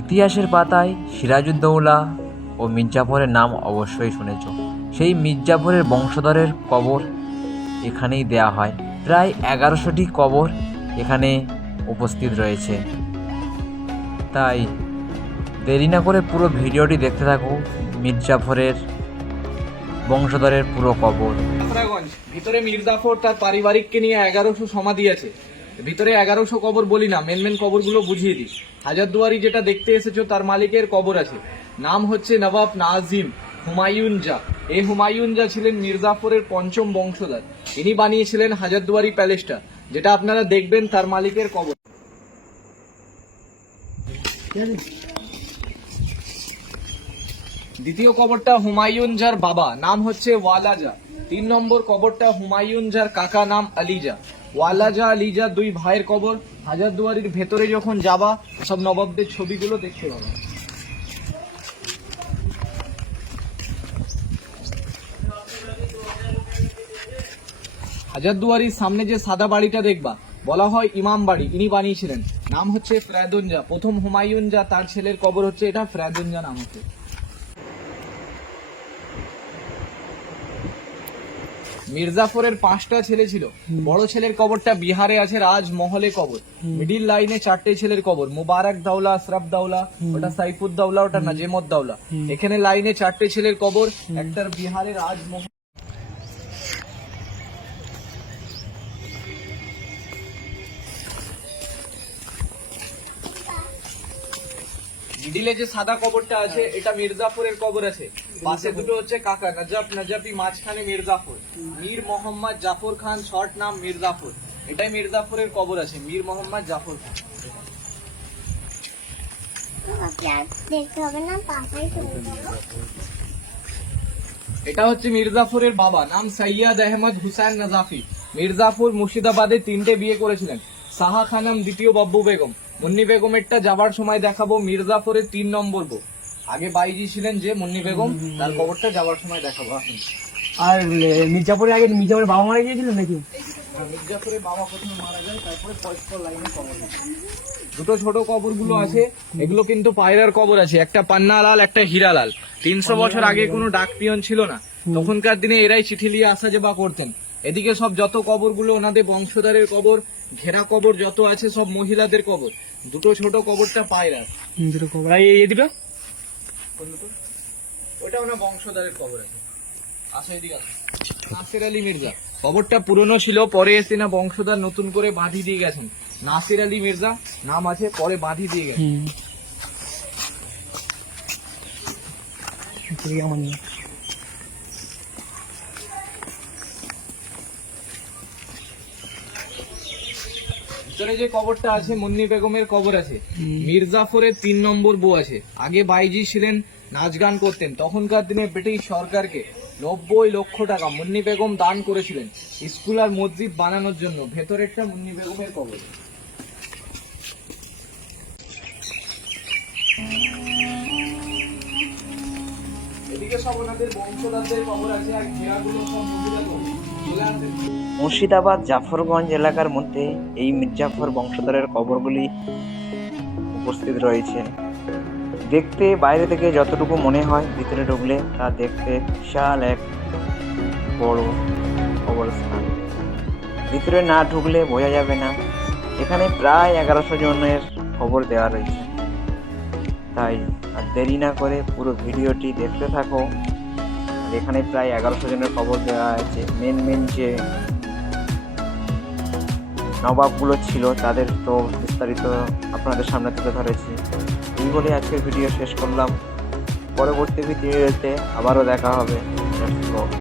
ইতিহাসের পাতায় সিরাজউদ্দৌলা ও মির্জাফরের নাম অবশ্যই শুনেছ। সেই মির্জাফরের বংশধরের কবর এখানেই দেয়া হয়। প্রায় এগারোশোটি কবর এখানে উপস্থিত রয়েছে। তাই দেরি না করে পুরো ভিডিওটি দেখতে থাকো, মির্জাফরের বংশধরের পুরো কবর। ভিতরে মির্জাফর তার পারিবারিককে নিয়ে এগারোশো সমাধি আছে। ভিতরে এগারোশো কবর বলি না মেন মেন কবরগুলো বুঝিয়ে দিই। হাজারদুয়ারি যেটা দেখতে এসেছ, তার মালিকের কবর আছে। নাম হচ্ছে নবাব নাজিম হুমায়ুন জা এই হুমায়ুন জা ছিলেন মির্জাফরের পঞ্চম বংশধর। ইনি বানিয়েছিলেন হাজারদুয়ারি প্যালেসটা, যেটা আপনারা দেখবেন তার মালিকের কবর। দ্বিতীয় কবরটা হুমায়ুন জার বাবা, নাম হচ্ছে ওয়ালাজা। তিন নম্বর কবরটা হুমায়ুন জার কাকা নাম আলিজা। ওয়ালাজা আলিজা দুই ভাইয়ের কবর। হাজারদুয়ারির ভেতরে যখন যাবা, সব নবাবদের ছবিগুলো দেখতে পাবে। হাজারদুয়ারির সামনে যে সাদা বাড়িটা দেখবা, বলা হয় ইমাম বাড়ি, ইনি বানিয়েছিলেন। নাম হচ্ছে ফ্রাদুনজা। প্রথম হুমায়ুন যা তার ছেলের কবর হচ্ছে এটা, ফ্রাদুনজা নাম হচ্ছে। মির্জাফরের পাঁচটা ছেলে ছিল। বড় ছেলের কবরটা বিহারে আছে রাজমহলে কবর। মিডিল লাইনে চারটে ছেলের কবর মুবারক দাউলা আশরাফ দাউলা ওটা সাইফুদ্দাউলা ওটা নাজিমুদ্দাউলা এখানে লাইনে চারটে ছেলের কবর একটার বিহারে রাজমহল। মিডিলে যে সাদা কবরটা আছে এটা মির্জাফরের কবর আছে। পাশে দুটো হচ্ছে কাকা নজফ নজফি মাঝখানে মির্জাফর। মীর মোহাম্মদ জাফর খান শর্ট নাম মির্জাফর। এটাই মির্জাফরের কবর আছে মীর মোহাম্মদ জাফর খান। এটা হচ্ছে মির্জাফরের বাবা নাম সৈয়দ আহমদ হুসাইন নাজাফি। মির্জাফর মুর্শিদাবাদে তিনটে বিয়ে করেছিলেন। সাহা খানম দ্বিতীয় বাব্বু বেগম। মুন্নি বেগমেরটা যাবার সময় দেখাবো মির্জাফরের তিন নম্বর বউ। আগে বাইজি ছিলেন যে মুন্নি বেগম তার কবরটা যাবার সময় দেখাবো আসুন আর মির্জাপুরে আগে মির্জাপুরের বাবা মারা গিয়েছিলেন নাকি? মির্জাফরের বাবা প্রথমে মারা যায় তারপরে পরস্পর লাইনে কবর দুটো ছোট কবরগুলো আছে এগুলো কিন্তু পায়রার কবর আছে একটা পান্নালাল একটা হীরালাল। তিনশো বছর আগে কোনো ডাক পিয়ন ছিল না। তখনকার দিনে এরাই চিঠি নিয়ে আসা যাওয়া করতেন। এদিকে সব যত কবরগুলো ওনাদের বংশধরের কবর ঘেরা কবর যত আছে সব মহিলাদের কবর। দুটো ছোট কবরটা পায়রার দুটো খবর আর এই- এই দুটো? ওটা ওনার বংশধরের কবর আছে। আসো এদিকে আসো। নাসির আলী মির্জা। কবরটা পুরনো ছিল পরে এসে না বংশধর নতুন করে বাঁধি দিয়ে গেছেন। নাসির আলী মির্জা নাম আছে পরে বাঁধি দিয়ে গেছেন। ভিতরে যে কবরটা আছে, মুন্নি বেগমের কবর আছে মির্জাফরের তিন নম্বর বউ আছে। আগে বাইজি ছিলেন, নাচ গান করতেন। তখনকার দিনে ব্রিটিশ সরকারকে নব্বই লক্ষ টাকা মুন্নি বেগম দান করেছিলেন স্কুল আর মসজিদ বানানোর জন্য। ভেতরেরটা মুন্নি বেগমের কবর। এদিকে সব ওনাদের কবর আছে, আর ঘেরাগুলো সব মহিলা কবর মুর্শিদাবাদ জাফরগঞ্জ এলাকার মধ্যে এই মির্জাফর বংশধরের কবরগুলি উপস্থিত রয়েছে। দেখতে বাইরে থেকে যতটুকু মনে হয় ভিতরে ঢুকলে তা দেখতে বিশাল এক বড় কবরস্থান। ভিতরে না ঢুকলে বোঝা যাবে না, এখানে প্রায় এগারোশো জনের খবর দেওয়া রয়েছে। তাই আর দেরি না করে পুরো ভিডিওটি দেখতে থাকো। এখানে প্রায় এগারোশো জনের খবর দেওয়া আছে মেন মেন যে নবাবগুলো ছিল, তাদের তো বিস্তারিত আপনাদের সামনে তুলে ধরেছি। এই বলে আজকের ভিডিও শেষ করলাম। পরবর্তী ভিডিওতে আবারও দেখা হবে.